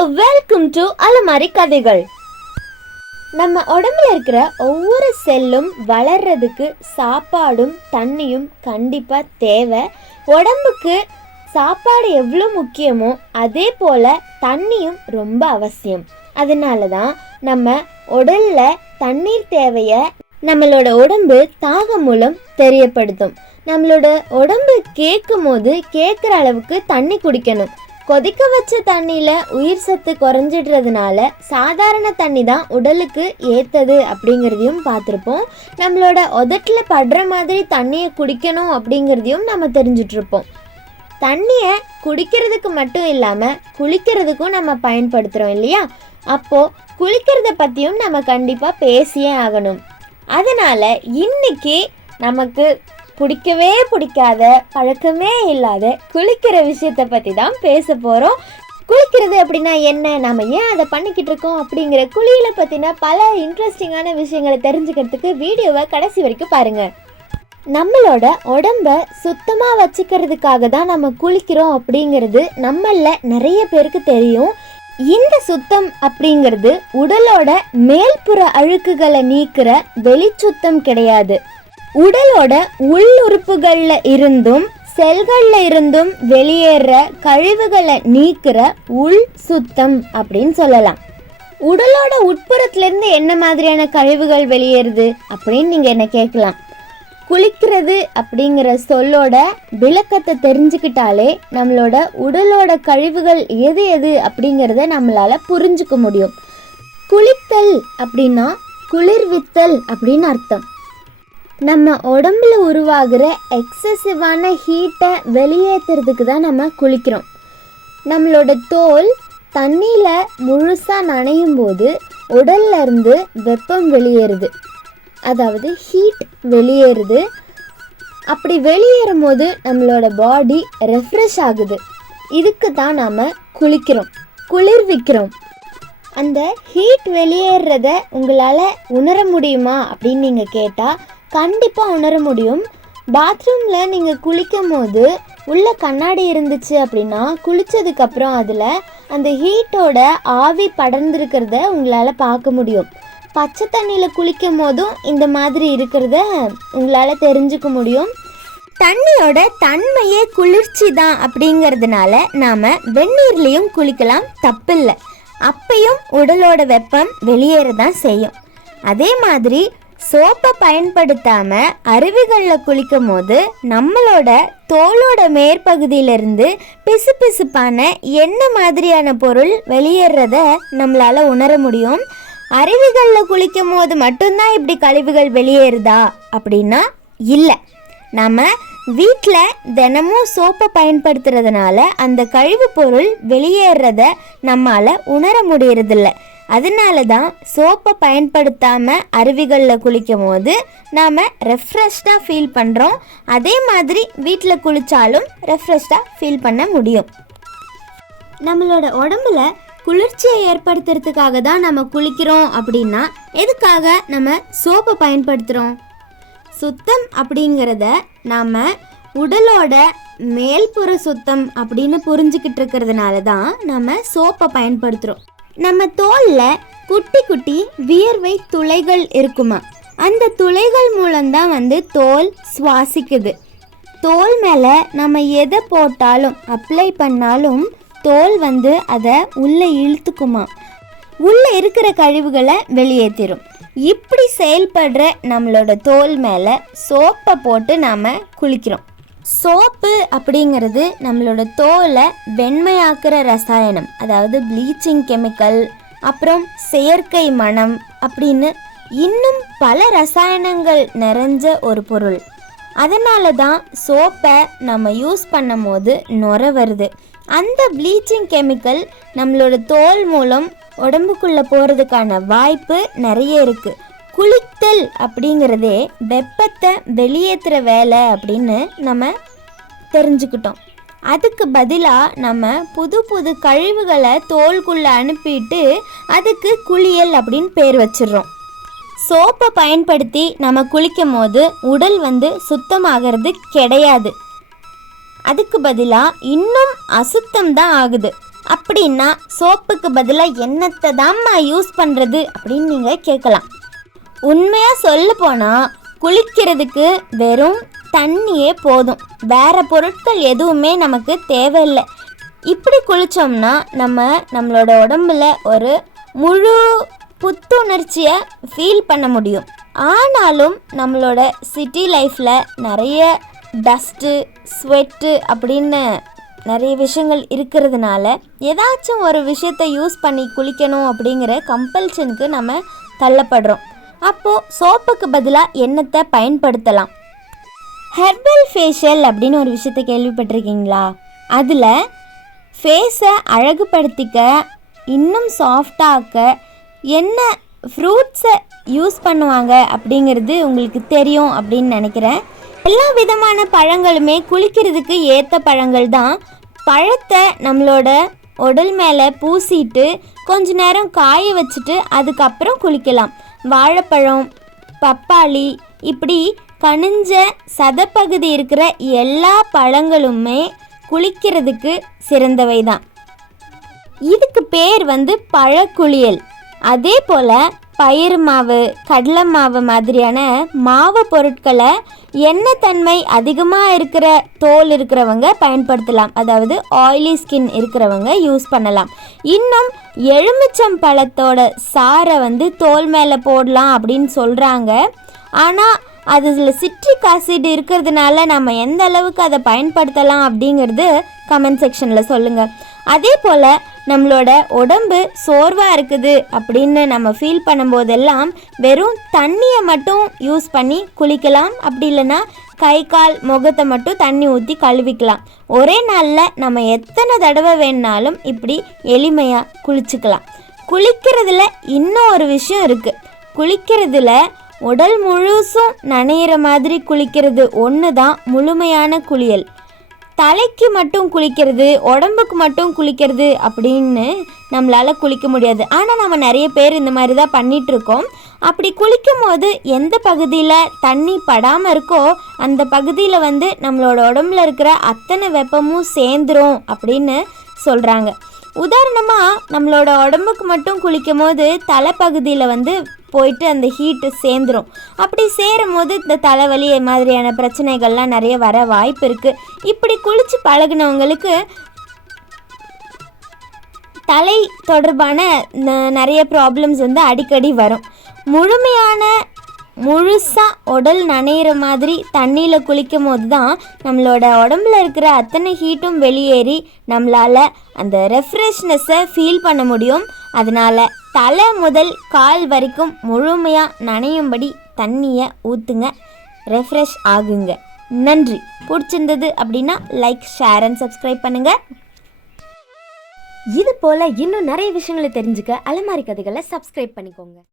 Welcome to அலமாரி கதைகள். நம்ம உடம்புல இருக்கிற ஒவ்வொரு செல்லும் வளர்றதுக்கு சாப்பாடும் தண்ணியும் கண்டிப்பாக தேவை. உடம்புக்கு சாப்பாடு எவ்வளோ முக்கியமோ அதே போல் தண்ணியும் ரொம்ப அவசியம். அதனால தான் நம்ம உடலில் தண்ணீர் தேவையை நம்மளோட உடம்பு தாகம் மூலம் தெரியப்படுத்தும். நம்மளோட உடம்பு கேட்கும் போது கேட்குற அளவுக்கு தண்ணி குடிக்கணும். கொதிக்க வச்ச தண்ணியில் உயிர் சத்து குறைஞ்சிடுறதுனால சாதாரண தண்ணி தான் உடலுக்கு ஏற்றது அப்படிங்கிறதையும் பார்த்துருப்போம். நம்மளோட உதட்டில் படுற மாதிரி தண்ணியை குடிக்கணும் அப்படிங்கிறதையும் நம்ம தெரிஞ்சிட்ருப்போம். தண்ணியை குடிக்கிறதுக்கு மட்டும் இல்லாமல் குளிக்கிறதுக்கும் நம்ம பயன்படுத்துகிறோம் இல்லையா? அப்போது குளிக்கிறத பற்றியும் நம்ம கண்டிப்பாக பேசியே ஆகணும். அதனால் இன்னைக்கு நமக்கு பிடிக்கவே பிடிக்காத பழக்கமே இல்லாத குளிக்கிற விஷயத்தை பற்றி தான் பேச போகிறோம். குளிக்கிறது அப்படின்னா என்ன, நம்ம ஏன் அதை பண்ணிக்கிட்டு இருக்கோம் அப்படிங்கிற குளியலை பற்றின பல இன்ட்ரெஸ்டிங்கான விஷயங்களை தெரிஞ்சுக்கிறதுக்கு வீடியோவை கடைசி வரைக்கும் பாருங்கள். நம்மளோட உடம்ப சுத்தமாக வச்சுக்கிறதுக்காக தான் நம்ம குளிக்கிறோம் அப்படிங்கிறது நம்மளில் நிறைய பேருக்கு தெரியும். இந்த சுத்தம் அப்படிங்கிறது உடலோட மேல்புற அழுக்குகளை நீக்கிற வெளிச்சுத்தம் கிடையாது. உடலோட உள்ளுறுப்புகள்ல இருந்தும் செல்கள்ல இருந்தும் வெளியேற கழிவுகளை நீக்கிற உள் சுத்தம் அப்படின்னு சொல்லலாம். உடலோட உட்புறத்திலிருந்து என்ன மாதிரியான கழிவுகள் வெளியேறுது அப்படின்னு நீங்க என்ன கேட்கலாம். குளிக்கிறது அப்படிங்கிற சொல்லோட விளக்கத்தை தெரிஞ்சுக்கிட்டாலே நம்மளோட உடலோட கழிவுகள் எது எது அப்படிங்கிறத நம்மளால புரிஞ்சுக்க முடியும். குளித்தல் அப்படின்னா குளிர்வித்தல் அப்படின்னு அர்த்தம். நம்ம உடம்புல உருவாகிற எக்ஸசிவான ஹீட்டை வெளியேற்றுறதுக்கு தான் நம்ம குளிக்கிறோம். நம்மளோட தோல் தண்ணியில் முழுசாக நனையும் போது உடல்ல இருந்து வெப்பம் வெளியேறுது, அதாவது ஹீட் வெளியேறுது. அப்படி வெளியேறும் போது நம்மளோட பாடி ரெஃப்ரெஷ் ஆகுது. இதுக்கு தான் நாம் குளிக்கிறோம், குளிர்விக்கிறோம். அந்த ஹீட் வெளியேறத உங்களால் உணர முடியுமா அப்படின்னு நீங்கள் கேட்டால் கண்டிப்பாக உணர முடியும். பாத்ரூமில் நீங்கள் குளிக்கும் போது உள்ள கண்ணாடி இருந்துச்சு அப்படின்னா குளித்ததுக்கப்புறம் அதில் அந்த ஹீட்டோட ஆவி படர்ந்துருக்கிறத உங்களால் பார்க்க முடியும். பச்சை தண்ணியில் குளிக்கும் போதும் இந்த மாதிரி இருக்கிறத உங்களால் தெரிஞ்சுக்க முடியும். தண்ணியோட தன்மையே குளிர்ச்சி தான் அப்படிங்கிறதுனால நாம் வெந்நீர்லேயும் குளிக்கலாம், தப்பில்லை. அப்பையும் உடலோட வெப்பம் வெளியேற தான் செய்யும். அதே மாதிரி சோப்பை பயன்படுத்தாமல் அருவிகளில் குளிக்கும் போது நம்மளோட தோலோட மேற்பகுதியிலிருந்து பிசு பிசுப்பான எண்ணெய் மாதிரியான பொருள் வெளியேறத நம்மளால் உணர முடியும். அருவிகளில் குளிக்கும் போது மட்டும்தான் இப்படி கழிவுகள் வெளியேறுதா அப்படின்னா இல்லை. நம்ம வீட்டில் தினமும் சோப்பை பயன்படுத்துறதுனால அந்த கழிவு பொருள் வெளியேறத நம்மால் உணர முடியறதில்ல. அதனால தான் சோப்பை பயன்படுத்தாமல் அருவிகளில் குளிக்கும் போது நாம் ரெஃப்ரெஷ்டாக ஃபீல் பண்ணுறோம். அதே மாதிரி வீட்டில் குளித்தாலும் ரெஃப்ரெஷ்டாக ஃபீல் பண்ண முடியும். நம்மளோட உடம்புல குளிர்ச்சியை ஏற்படுத்துறதுக்காக தான் நம்ம குளிக்கிறோம் அப்படின்னா எதுக்காக நம்ம சோப்பை பயன்படுத்துகிறோம்? சுத்தம் அப்படிங்கிறத நாம் உடலோட மேல்புற சுத்தம் அப்படின்னு புரிஞ்சுக்கிட்டு இருக்கிறதுனால தான் நம்ம சோப்பை பயன்படுத்துகிறோம். நம்ம தோலில் குட்டி குட்டி வியர்வை துளைகள் இருக்குமா, அந்த துளைகள் மூலம்தான் தோல் சுவாசிக்குது. தோல் மேலே நம்ம எதை போட்டாலும் அப்ளை பண்ணாலும் தோல் அதை உள்ளே இழுத்துக்குமா, உள்ளே இருக்கிற கழிவுகளை வெளியேற்றிடும். இப்படி செயல்படுற நம்மளோட தோல் மேலே சோப்பை போட்டு நாம் குளிக்கிறோம். சோப்பு அப்படிங்கிறது நம்மளோட தோலை வெண்மையாக்குற ரசாயனம், அதாவது ப்ளீச்சிங் கெமிக்கல், அப்புறம் செயற்கை மணம் அப்படின்னு இன்னும் பல ரசாயனங்கள் நிறைஞ்ச ஒரு பொருள். அதனால தான் சோப்பை நம்ம யூஸ் பண்ணும் போது நுர வருது. அந்த ப்ளீச்சிங் கெமிக்கல் நம்மளோட தோல் மூலம் உடம்புக்குள்ளே போகிறதுக்கான வாய்ப்பு நிறைய இருக்குது. குளித்தல் அப்படிங்கிறதே வெப்பத்தை வெளியேற்றுற வேலை அப்படின்னு நம்ம தெரிஞ்சுக்கிட்டோம். அதுக்கு பதிலாக நம்ம புது புது கழிவுகளை தோலுக்குள்ளே அனுப்பிட்டு அதுக்கு குளியல் அப்படின்னு பேர் வச்சிடுறோம். சோப்பை பயன்படுத்தி நம்ம குளிக்கும் போது உடல் சுத்தமாகிறது கிடையாது. அதுக்கு பதிலாக இன்னும் அசுத்தம் தான் ஆகுது. அப்படின்னா சோப்புக்கு பதிலாக என்னத்தை தான்மா யூஸ் பண்ணுறது அப்படின்னு நீங்கள் கேட்கலாம். உண்மையாக சொல்ல போனால் குளிக்கிறதுக்கு வெறும் தண்ணியே போதும், வேறு பொருட்கள் எதுவுமே நமக்கு தேவையில்லை. இப்படி குளித்தோம்னா நம்மளோட உடம்புல ஒரு முழு புத்துணர்ச்சியை ஃபீல் பண்ண முடியும். ஆனாலும் நம்மளோட சிட்டி லைஃப்பில் நிறைய டஸ்ட்டு, ஸ்வெட்டு அப்படின்னு நிறைய விஷயங்கள் இருக்கிறதுனால ஏதாச்சும் ஒரு விஷயத்தை யூஸ் பண்ணி குளிக்கணும் அப்படிங்கிற கம்பல்ஷனுக்கு நம்ம தள்ளப்படுறோம். அப்போது சோப்புக்கு பதிலாக எண்ணத்தை பயன்படுத்தலாம். ஹெர்பல் ஃபேஷியல் அப்படின்னு ஒரு விஷயத்தை கேள்விப்பட்டிருக்கீங்களா? அதில் ஃபேஸை அழகுபடுத்திக்க, இன்னும் சாஃப்டாக்க என்ன ஃப்ரூட்ஸை யூஸ் பண்ணுவாங்க அப்படிங்கிறது உங்களுக்கு தெரியும் அப்படின்னு நினைக்கிறேன். எல்லா விதமான பழங்களுமே குளிக்கிறதுக்கு ஏற்ற பழங்கள் தான். பழத்தை நம்மளோட உடல் மேலே பூசிட்டு கொஞ்ச நேரம் காய வச்சுட்டு அதுக்கப்புறம் குளிக்கலாம். வாழைப்பழம், பப்பாளி, இப்படி கனிஞ்ச சதப்பகுதி இருக்கிற எல்லா பழங்களுமே குளிக்கிறதுக்கு சிறந்தவை தான். இதுக்கு பேர் பழக்குளியல். அதே போல் பயிறு மாவு, கடலை மாவு மாதிரியான மாவு பொருட்களை எண்ணெய் தன்மை அதிகமாக இருக்கிற தோல் இருக்கிறவங்க பயன்படுத்தலாம். அதாவது ஆயிலி ஸ்கின் இருக்கிறவங்க யூஸ் பண்ணலாம். இன்னும் எலுமிச்சம் பழத்தோட சாரை தோல் மேலே போடலாம் அப்படின்னு சொல்கிறாங்க. ஆனால் அதில் சிட்ரிக் ஆசிட் இருக்கிறதுனால நம்ம எந்த அளவுக்கு அதை பயன்படுத்தலாம் அப்படிங்கிறது கமெண்ட் செக்ஷனில் சொல்லுங்கள். அதே போல் நம்மளோட உடம்பு சோர்வாக இருக்குது அப்படின்னு நம்ம ஃபீல் பண்ணும்போதெல்லாம் வெறும் தண்ணியை மட்டும் யூஸ் பண்ணி குளிக்கலாம். அப்படி இல்லைன்னா கை கால் முகத்தை மட்டும் தண்ணி ஊற்றி கழுவிக்கலாம். ஒரே நாளில் நம்ம எத்தனை தடவை வேணுனாலும் இப்படி எளிமையாக குளிச்சுக்கலாம். குளிக்கிறதுல இன்னும் ஒரு விஷயம் இருக்குது. குளிக்கிறதுல உடல் முழுசும் நனையிற மாதிரி குளிக்கிறது ஒன்று தான் முழுமையான குளியல். தலைக்கு மட்டும் குளிக்கிறது, உடம்புக்கு மட்டும் குளிக்கிறது அப்படின்னு நம்மளால் குளிக்க முடியாது. ஆனால் நம்ம நிறைய பேர் இந்த மாதிரி தான் பண்ணிகிட்ருக்கோம். அப்படி குளிக்கும் போது எந்த பகுதியில் தண்ணி படாமல் இருக்கோ அந்த பகுதியில் நம்மளோட உடம்புல இருக்கிற அத்தனை வெப்பமும் சேர்ந்துரும் அப்படின்னு சொல்கிறாங்க. உதாரணமாக நம்மளோட உடம்புக்கு மட்டும் குளிக்கும் போது தலைப்பகுதியில் போயிட்டு அந்த ஹீட்டு சேர்ந்துடும். அப்படி சேரும் போது இந்த தலைவலி மாதிரியான பிரச்சனைகள்லாம் நிறைய வர வாய்ப்பு இருக்குது. இப்படி குளித்து பழகினவங்களுக்கு தலை தொடர்பான நிறைய ப்ராப்ளம்ஸ் அடிக்கடி வரும். முழுசாக உடல் நனையிற மாதிரி தண்ணியில் குளிக்கும் போது தான் நம்மளோட உடம்புல இருக்கிற அத்தனை ஹீட்டும் வெளியேறி நம்மளால் அந்த ரெஃப்ரெஷ்னஸை ஃபீல் பண்ண முடியும். அதனால் தலை முதல் கால் வரைக்கும் முழுமையாக நனையும்படி தண்ணியை ஊற்றுங்க, ரெஃப்ரெஷ் ஆகுங்க. நன்றி. பிடிச்சிருந்தது அப்படின்னா லைக், ஷேர் அண்ட் சப்ஸ்கிரைப் பண்ணுங்கள். இது போல் இன்னும் நிறைய விஷயங்களை தெரிஞ்சுக்க அலமாரி கதைகளை சப்ஸ்கிரைப் பண்ணிக்கோங்க.